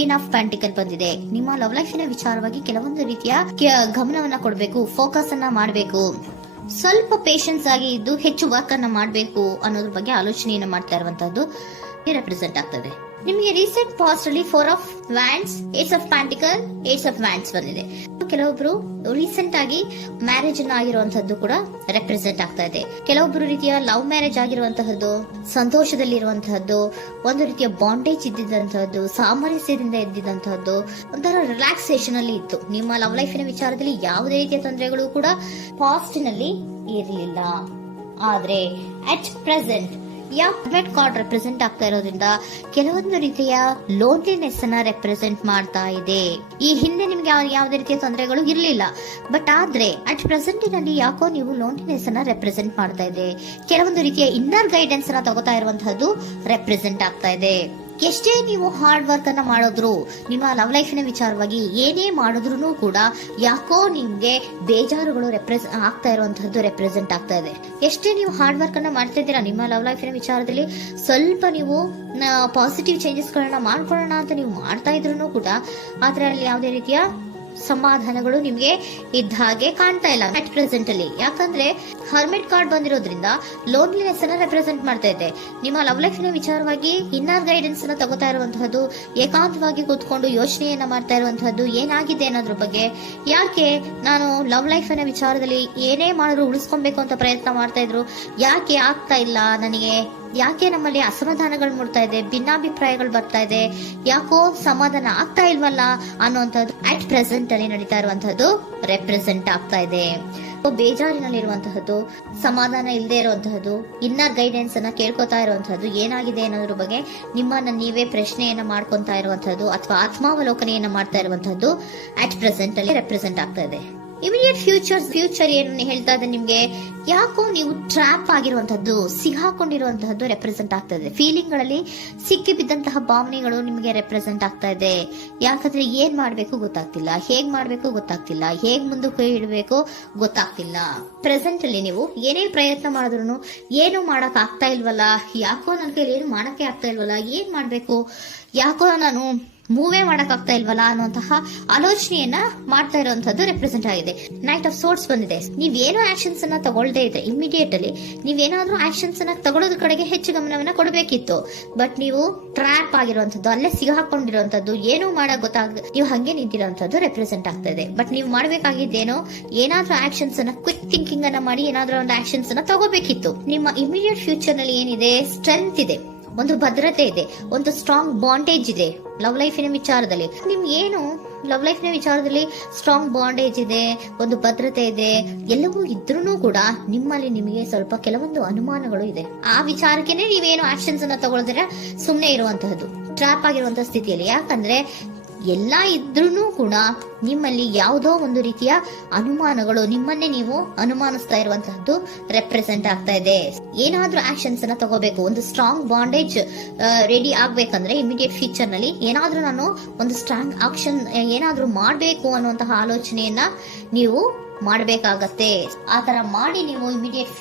Queen of ಪ್ಯಾಂಟಿಕಲ್ ಬಂದಿದೆ. ನಿಮ್ಮ love ಲೈಫಿನ ವಿಚಾರವಾಗಿ ಕೆಲವೊಂದು ರೀತಿಯ ಗಮನವನ್ನ ಕೊಡಬೇಕು, ಫೋಕಸ್ ಅನ್ನ ಮಾಡಬೇಕು, ಸ್ವಲ್ಪ ಪೇಷನ್ಸ್ ಆಗಿ ಇದ್ದು ಹೆಚ್ಚು ವರ್ಕ್ ಅನ್ನ ಮಾಡಬೇಕು ಅನ್ನೋದ್ರ ಬಗ್ಗೆ ಆಲೋಚನೆಯನ್ನ ಮಾಡ್ತಾ ಇರುವಂತದ್ದು ರೆಪ್ರೆಸೆಂಟ್ ಆಗ್ತದೆ. ನಿಮಗೆ ರೀಸೆಂಟ್ ಪಾಸ್ಟ್ ಅಲ್ಲಿ 4 of wands, 8 of pentacle, 8 of wands ಬಂದಿದೆ. ಕೆಲವೊಬ್ರು ರೀಸೆಂಟ್ ಆಗಿ ಮ್ಯಾರೇಜ್ ಅನ್ನ ಆಗಿರುವಂತದ್ದು ಕೂಡ ರೆಪ್ರೆಸೆಂಟ್ ಆಗ್ತಾ ಇದೆ. ಕೆಲವೊಬ್ರು ರೀತಿಯ ಲವ್ ಮ್ಯಾರೇಜ್ ಆಗಿರುವಂತಹದ್ದು, ಸಂತೋಷದಲ್ಲಿರುವಂತಹದ್ದು, ಒಂದು ರೀತಿಯ ಬಾಂಡೇಜ್ ಇದ್ದಿದ್ದಂತಹದ್ದು, ಸಾಮರಸ್ಯದಿಂದ ಇದ್ದಿದ್ದಂತಹದ್ದು, ಒಂಥರ ರಿಲ್ಯಾಕ್ಸೇಷನ್ ಅಲ್ಲಿ ಇತ್ತು. ನಿಮ್ಮ ಲವ್ ಲೈಫಿನ ವಿಚಾರದಲ್ಲಿ ಯಾವುದೇ ರೀತಿಯ ತೊಂದರೆಗಳು ಕೂಡ ಪಾಸ್ಟ್ ನಲ್ಲಿ ಇರಲಿಲ್ಲ. ಆದ್ರೆ ಅಟ್ ಪ್ರೆಸೆಂಟ್ ಯಾವ ಕಾರ್ಡ್ ರೆಪ್ರೆಸೆಂಟ್ ಆಗ್ತಾ ಇರೋದ್ರಿಂದ ಕೆಲವೊಂದು ರೀತಿಯ ಲೋನ್ಲಿನೆಸ್ ಅನ್ನ ರೆಪ್ರೆಸೆಂಟ್ ಮಾಡ್ತಾ ಇದೆ. ಈ ಹಿಂದೆ ನಿಮ್ಗೆ ಯಾವುದೇ ರೀತಿಯ ತೊಂದರೆಗಳು ಇರಲಿಲ್ಲ, ಬಟ್ ಆದ್ರೆ ಅಟ್ ಪ್ರೆಸೆಂಟಿನಲ್ಲಿ ಯಾಕೋ ನೀವು ಲೋನ್ಲಿನೆಸ್ ಅನ್ನ ರೆಪ್ರೆಸೆಂಟ್ ಮಾಡ್ತಾ ಇದೆ. ಕೆಲವೊಂದು ರೀತಿಯ ಇನ್ನರ್ ಗೈಡೆನ್ಸ್ ಅನ್ನ ತಗೋತಾ ಇರುವಂತಹದ್ದು ರೆಪ್ರೆಸೆಂಟ್ ಆಗ್ತಾ ಇದೆ. ಎಷ್ಟೇ ನೀವು ಹಾರ್ಡ್ ವರ್ಕ್ ಅನ್ನ ಮಾಡಿದ್ರು, ನಿಮ್ಮ ಲವ್ ಲೈಫಿನ ವಿಚಾರವಾಗಿ ಏನೇ ಮಾಡಿದ್ರು ಕೂಡ ಯಾಕೋ ನಿಮ್ಗೆ ಬೇಜಾರುಗಳು ಆಗ್ತಾ ಇರುವಂತಹದ್ದು ರೆಪ್ರೆಸೆಂಟ್ ಆಗ್ತಾ ಇದೆ. ಎಷ್ಟೇ ನೀವು ಹಾರ್ಡ್ ವರ್ಕ್ ಅನ್ನ ಮಾಡ್ತಾ ಇದ್ದೀರಾ, ನಿಮ್ಮ ಲವ್ ಲೈಫಿನ ವಿಚಾರದಲ್ಲಿ ಸ್ವಲ್ಪ ನೀವು ಪಾಸಿಟಿವ್ ಚೇಂಜಸ್ ಗಳನ್ನ ಮಾಡ್ಕೊಳ್ಳೋಣ ಅಂತ ನೀವು ಮಾಡ್ತಾ ಇದ್ರು ಕೂಡ ಅದರಲ್ಲಿ ಯಾವುದೇ ರೀತಿಯ ಸಮಾಧಾನಗಳು ನಿಮ್ಗೆ ಇದ್ದ ಹಾಗೆ ಕಾಣ್ತಾ ಇಲ್ಲ ಅಟ್ ಪ್ರೆಸೆಂಟ್ ಅಲ್ಲಿ. ಯಾಕಂದ್ರೆ ಹರ್ಮಿಟ್ ಕಾರ್ಡ್ ಬಂದಿರೋದ್ರಿಂದ ಲೋನ್ಲಿನೆಸ್ ಅನ್ನ ರೆಪ್ರೆಸೆಂಟ್ ಮಾಡ್ತಾ ಇದೆ. ನಿಮ್ಮ ಲವ್ ಲೈಫಿನ ವಿಚಾರವಾಗಿ ಇನ್ನರ್ ಗೈಡೆನ್ಸ್ ಅನ್ನ ತಗೋತಾ ಇರುವಂತಹದ್ದು, ಏಕಾಂತವಾಗಿ ಕೂತ್ಕೊಂಡು ಯೋಚನೆಯನ್ನ ಮಾಡ್ತಾ ಇರುವಂತಹದ್ದು, ಏನಾಗಿದೆ ಅನ್ನೋದ್ರ ಬಗ್ಗೆ. ಯಾಕೆ ನಾನು ಲವ್ ಲೈಫ್ ನ ವಿಚಾರದಲ್ಲಿ ಏನೇ ಮಾಡಿದ್ರು ಉಳಿಸ್ಕೊಬೇಕು ಅಂತ ಪ್ರಯತ್ನ ಮಾಡ್ತಾ ಇದ್ರು, ಯಾಕೆ ಆಗ್ತಾ ಇಲ್ಲ ನನಗೆ, ಯಾಕೆ ನಮ್ಮಲ್ಲಿ ಅಸಮಾಧಾನಗಳು ಮೂಡ್ತಾ ಇದೆ, ಭಿನ್ನಾಭಿಪ್ರಾಯಗಳು ಬರ್ತಾ ಇದೆ, ಯಾಕೋ ಸಮಾಧಾನ ಆಗ್ತಾ ಇಲ್ವಲ್ಲ ಅನ್ನುವಂಥದ್ದು ಅಟ್ ಪ್ರೆಸೆಂಟ್ ಅಲ್ಲಿ ನಡೀತಾ ಇರುವಂತಹದ್ದು ರೆಪ್ರೆಸೆಂಟ್ ಆಗ್ತಾ ಇದೆ. ಬೇಜಾರಿನಲ್ಲಿರುವಂತಹದ್ದು, ಸಮಾಧಾನ ಇಲ್ಲದೆ ಇರುವಂತಹದ್ದು, ಇನ್ನರ್ ಗೈಡೆನ್ಸ್ ಅನ್ನ ಕೇಳ್ಕೊತಾ ಇರುವಂತಹದ್ದು, ಏನಾಗಿದೆ ಅನ್ನೋದ್ರ ಬಗ್ಗೆ ನಿಮ್ಮನ್ನ ನೀವೇ ಪ್ರಶ್ನೆಯನ್ನ ಮಾಡ್ಕೊಂತಾ ಇರುವಂತಹದ್ದು ಅಥವಾ ಆತ್ಮಾವಲೋಕನೆಯನ್ನ ಮಾಡ್ತಾ ಇರುವಂತಹದ್ದು ಅಟ್ ಪ್ರೆಸೆಂಟ್ ಅಲ್ಲಿ ರೆಪ್ರೆಸೆಂಟ್ ಆಗ್ತಾ ಇದೆ. ಇಮಿಡಿಯೇಟ್ ಫ್ಯೂಚರ್ ಏನು ಹೇಳ್ತಾ ಇದೆ ನಿಮ್ಗೆ, ಯಾಕೋ ನೀವು ಟ್ರ್ಯಾಪ್ ಆಗಿರುವಂತಹದ್ದು, ಸಿಕ್ಕಾಕೊಂಡಿರುವಂತಹದ್ದು ರೆಪ್ರೆಸೆಂಟ್ ಆಗ್ತಾ ಇದೆ. ಫೀಲಿಂಗ್ ಗಳಲ್ಲಿ ಸಿಕ್ಕಿ ಬಿದ್ದಂತಹ ಭಾವನೆಗಳು ನಿಮ್ಗೆ ರೆಪ್ರೆಸೆಂಟ್ ಆಗ್ತಾ ಇದೆ. ಯಾಕಂದ್ರೆ ಏನ್ ಮಾಡ್ಬೇಕು ಗೊತ್ತಾಗ್ತಿಲ್ಲ, ಹೇಗ್ ಮಾಡ್ಬೇಕು ಗೊತ್ತಾಗ್ತಿಲ್ಲ, ಹೇಗ್ ಮುಂದಕ್ಕೆ ಇಡಬೇಕು ಗೊತ್ತಾಗ್ತಿಲ್ಲ. ಪ್ರೆಸೆಂಟ್ ಅಲ್ಲಿ ನೀವು ಏನೇ ಪ್ರಯತ್ನ ಮಾಡಿದ್ರು ಏನು ಮಾಡಕ್ ಆಗ್ತಾ ಇಲ್ವಲ್ಲ, ಯಾಕೋ ನನ್ನ ಕೈಲಿ ಏನು ಮಾಡಕ್ಕೆ ಆಗ್ತಾ ಇಲ್ವಲ್ಲ, ಏನ್ ಮಾಡ್ಬೇಕು, ಯಾಕೋ ನಾನು ಮೂವೇ ಮಾಡಕ್ ಆಗ್ತಾ ಇಲ್ವಲ್ಲ ಅನ್ನುವಂತಹ ಆಲೋಚನೆಯನ್ನ ಮಾಡ್ತಾ ಇರುವಂತದ್ದು ರೆಪ್ರೆಸೆಂಟ್ ಆಗಿದೆ. ನೈಟ್ ಆಫ್ ಸೋರ್ಟ್ಸ್ ಬಂದಿದೆ. ನೀವೇನೋ ಆಕ್ಷನ್ಸ್ ಅನ್ನ ತಗೊಳ್ದೇ ಇದ್ರೆ ಇಮಿಡಿಯೇಟ್ ಅಲ್ಲಿ ನೀವೇನಾದ್ರೂ ಆಕ್ಷನ್ಸ್ ಅನ್ನ ತಗೊಳ್ಳೋದ್ರ ಕಡೆಗೆ ಹೆಚ್ಚು ಗಮನವನ್ನ ಕೊಡಬೇಕಿತ್ತು. ಬಟ್ ನೀವು ಟ್ರ್ಯಾಪ್ ಆಗಿರುವಂತದ್ದು, ಅಲ್ಲೇ ಸಿಗಾಕೊಂಡಿರುವಂತದ್ದು, ಏನೂ ಮಾಡಕ್ ನೀವು ಹಂಗೆ ನಿಂತಿರುವಂತದ್ದು ರೆಪ್ರೆಸೆಂಟ್ ಆಗ್ತಾ ಇದೆ. ಬಟ್ ನೀವು ಮಾಡಬೇಕಾಗಿದ್ದೇನೋ ಏನಾದ್ರೂ ಆಕ್ಷನ್ಸ್ ಅನ್ನ ಕ್ವಿಕ್ ಥಿಂಕಿಂಗ್ ಅನ್ನ ಮಾಡಿ ಏನಾದ್ರೂ ಒಂದು ಆಕ್ಷನ್ಸ್ ಅನ್ನ ತಗೋಬೇಕಿತ್ತು. ನಿಮ್ಮ ಇಮಿಡಿಯೇಟ್ ಫ್ಯೂಚರ್ ನಲ್ಲಿ ಏನಿದೆ, ಸ್ಟ್ರೆಂತ್ ಇದೆ, ಒಂದು ಭದ್ರತೆ ಇದೆ, ಒಂದು ಸ್ಟ್ರಾಂಗ್ ಬಾಂಡೇಜ್ ಇದೆ ಲವ್ ಲೈಫಿನ ವಿಚಾರದಲ್ಲಿ. ನಿಮ್ಗೆ ಏನು ಲವ್ ಲೈಫಿನ ವಿಚಾರದಲ್ಲಿ ಸ್ಟ್ರಾಂಗ್ ಬಾಂಡೇಜ್ ಇದೆ, ಒಂದು ಭದ್ರತೆ ಇದೆ, ಎಲ್ಲವೂ ಇದ್ರೂ ಕೂಡ ನಿಮ್ಮಲ್ಲಿ ನಿಮಗೆ ಸ್ವಲ್ಪ ಕೆಲವೊಂದು ಅನುಮಾನಗಳು ಇದೆ. ಆ ವಿಚಾರಕ್ಕೆನೆ ನೀವೇನು ಆಕ್ಷನ್ಸ್ ಅನ್ನ ತಗೊಳ್ದಿರ ಸುಮ್ನೆ ಇರುವಂತಹದ್ದು, ಟ್ರ್ಯಾಪ್ ಆಗಿರುವಂತಹ ಸ್ಥಿತಿಯಲ್ಲಿ. ಯಾಕಂದ್ರೆ ಎಲ್ಲ ಇದ್ರೂ ಕೂಡ ನಿಮ್ಮಲ್ಲಿ ಯಾವುದೋ ಒಂದು ರೀತಿಯ ಅನುಮಾನಗಳು, ನಿಮ್ಮನ್ನೇ ನೀವು ಅನುಮಾನಿಸ್ತಾ ಇರುವಂತಹದ್ದು ರೆಪ್ರೆಸೆಂಟ್ ಆಗ್ತಾ ಇದೆ. ಏನಾದ್ರೂ ಆಕ್ಷನ್ಸ್ ಅನ್ನ ತಗೋಬೇಕು, ಒಂದು ಸ್ಟ್ರಾಂಗ್ ಬಾಂಡೇಜ್ ರೆಡಿ ಆಗ್ಬೇಕಂದ್ರೆ ಇಮಿಡಿಯೇಟ್ ಫ್ಯೂಚರ್ ನಲ್ಲಿ ಏನಾದ್ರೂ ನಾನು ಒಂದು ಸ್ಟ್ರಾಂಗ್ ಆಕ್ಷನ್ ಏನಾದ್ರೂ ಮಾಡ್ಬೇಕು ಅನ್ನುವಂತಹ ಆಲೋಚನೆಯನ್ನ ನೀವು ಮಾಡಬೇಕಾಗತ್ತೆ. ಆತರ ಮಾಡಿ ನೀವು ಇಮಿಡಿಯೇಟ್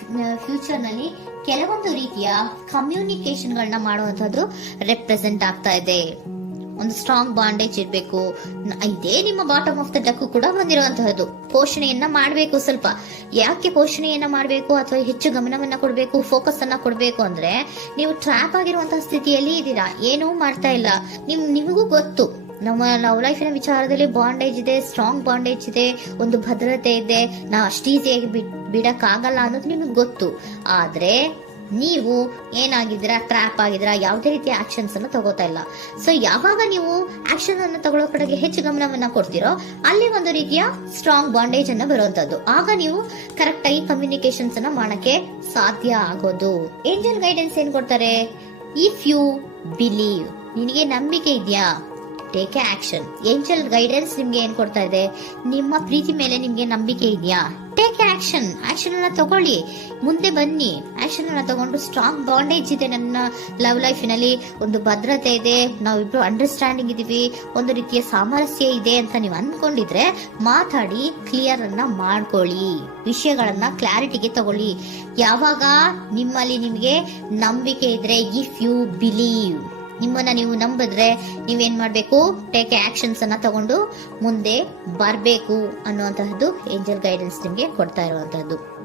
ಫ್ಯೂಚರ್ ನಲ್ಲಿ ಕೆಲವೊಂದು ರೀತಿಯ ಕಮ್ಯುನಿಕೇಶನ್ ಗಳನ್ನ ಮಾಡುವಂತದ್ದು ರೆಪ್ರೆಸೆಂಟ್ ಆಗ್ತಾ ಇದೆ. ಒಂದು ಸ್ಟ್ರಾಂಗ್ ಬಾಂಡೇಜ್ ಇರಬೇಕು. ಇದೇ ನಿಮ್ಮ ಬಾಟಮ್ ಆಫ್ ದ ಡಕ್ ಕೂಡ ಬಂದಿರುವಂತಹದ್ದು. ಪೋಷಣೆಯನ್ನ ಮಾಡಬೇಕು. ಸ್ವಲ್ಪ ಯಾಕೆ ಪೋಷಣೆಯನ್ನ ಮಾಡಬೇಕು ಅಥವಾ ಹೆಚ್ಚು ಗಮನವನ್ನ ಕೊಡಬೇಕು, ಫೋಕಸ್ ಅನ್ನ ಕೊಡಬೇಕು ಅಂದ್ರೆ, ನೀವು ಟ್ರ್ಯಾಪ್ ಆಗಿರುವಂತಹ ಸ್ಥಿತಿಯಲ್ಲಿ ಇದ್ದೀರಾ, ಏನೂ ಮಾಡ್ತಾ ಇಲ್ಲ. ನಿಮಗೂ ಗೊತ್ತು ನಮ್ಮ ಲವ್ ಲೈಫಿನ ವಿಚಾರದಲ್ಲಿ ಬಾಂಡೇಜ್ ಇದೆ, ಸ್ಟ್ರಾಂಗ್ ಬಾಂಡೇಜ್ ಇದೆ, ಒಂದು ಭದ್ರತೆ ಇದೆ, ನಾವು ಅಷ್ಟು ಈಸಿಯಾಗಿ ಬಿಡಕ್ ಆಗಲ್ಲ ಅನ್ನೋದು ನಿಮಗೆ ಗೊತ್ತು. ಆದ್ರೆ ನೀವು ಏನಾಗಿದ್ದೀರಾ, ಟ್ರ್ಯಾಪ್ ಆಗಿದ್ದೀರಾ, ಯಾವುದೇ ರೀತಿಯ ಆಕ್ಷನ್ಸ್ ಅನ್ನು ತಗೋತಾ ಇಲ್ಲ. ಸೊ ಯಾವಾಗ ನೀವು ಆಕ್ಷನ್ ಅನ್ನು ತಗೊಳ್ಳೋ ಕಡೆಗೆ ಹೆಚ್ಚು ಗಮನವನ್ನ ಕೊಡ್ತೀರೋ ಅಲ್ಲಿ ಒಂದು ರೀತಿಯ ಸ್ಟ್ರಾಂಗ್ ಬಾಂಡೇಜ್ ಅನ್ನ ಬರುವಂತದ್ದು. ಆಗ ನೀವು ಕರೆಕ್ಟ್ ಆಗಿ ಕಮ್ಯುನಿಕೇಶನ್ಸ್ ಅನ್ನ ಮಾಡಕ್ಕೆ ಸಾಧ್ಯ ಆಗೋದು. ಏಂಜಲ್ ಗೈಡೆನ್ಸ್ ಏನ್ ಕೊಡ್ತಾರೆ, ಇಫ್ ಯು ಬಿಲೀವ್, ನಿನಗೆ ನಂಬಿಕೆ ಇದೆಯಾ, ಟೇಕ್ ಆಕ್ಷನ್. ಏಂಜಲ್ ಗೈಡೆನ್ಸ್ ನಿಮ್ಗೆ ಏನ್ ಕೊಡ್ತಾ ಇದೆ, ನಿಮ್ಮ ಪ್ರೀತಿ ಮೇಲೆ ನಿಮ್ಗೆ ನಂಬಿಕೆ ಇದೆಯಾ, ಟೇಕ್ ಆಕ್ಷನ್. ಆಕ್ಷನ್ ಅನ್ನ ತಗೊಳ್ಳಿ, ಮುಂದೆ ಬನ್ನಿ. ಆಕ್ಷನ್ ಅನ್ನ ತಗೊಂಡು ಸ್ಟ್ರಾಂಗ್ ಬಾಂಡೇಜ್ ಇದೆ ನನ್ನ ಲವ್ ಲೈಫಿನಲ್ಲಿ, ಒಂದು ಭದ್ರತೆ ಇದೆ, ನಾವಿಬ್ರು ಅಂಡರ್ಸ್ಟ್ಯಾಂಡಿಂಗ್ ಇದೀವಿ, ಒಂದು ರೀತಿಯ ಸಾಮರಸ್ಯ ಇದೆ ಅಂತ ನೀವು ಅನ್ಕೊಂಡಿದ್ರೆ ಮಾತಾಡಿ ಕ್ಲಿಯರ್ ಅನ್ನ ಮಾಡ್ಕೊಳ್ಳಿ, ವಿಷಯಗಳನ್ನ ಕ್ಲಾರಿಟಿಗೆ ತಗೊಳ್ಳಿ. ಯಾವಾಗ ನಿಮ್ಮಲ್ಲಿ ನಿಮ್ಗೆ ನಂಬಿಕೆ ಇದ್ರೆ, ಇಫ್ ಯು ಬಿಲೀವ್, ನಿಮ್ಮನ್ನ ನೀವು ನಂಬಿದ್ರೆ ನೀವೇನ್ ಮಾಡ್ಬೇಕು, ಟೇಕ್ ಆಕ್ಷನ್ಸ್ ಅನ್ನ ತಗೊಂಡು ಮುಂದೆ ಬರ್ಬೇಕು ಅನ್ನುವಂತಹದ್ದು ಏಂಜಲ್ ಗೈಡೆನ್ಸ್ ನಿಮ್ಗೆ ಕೊಡ್ತಾ ಇರುವಂತಹದ್ದು.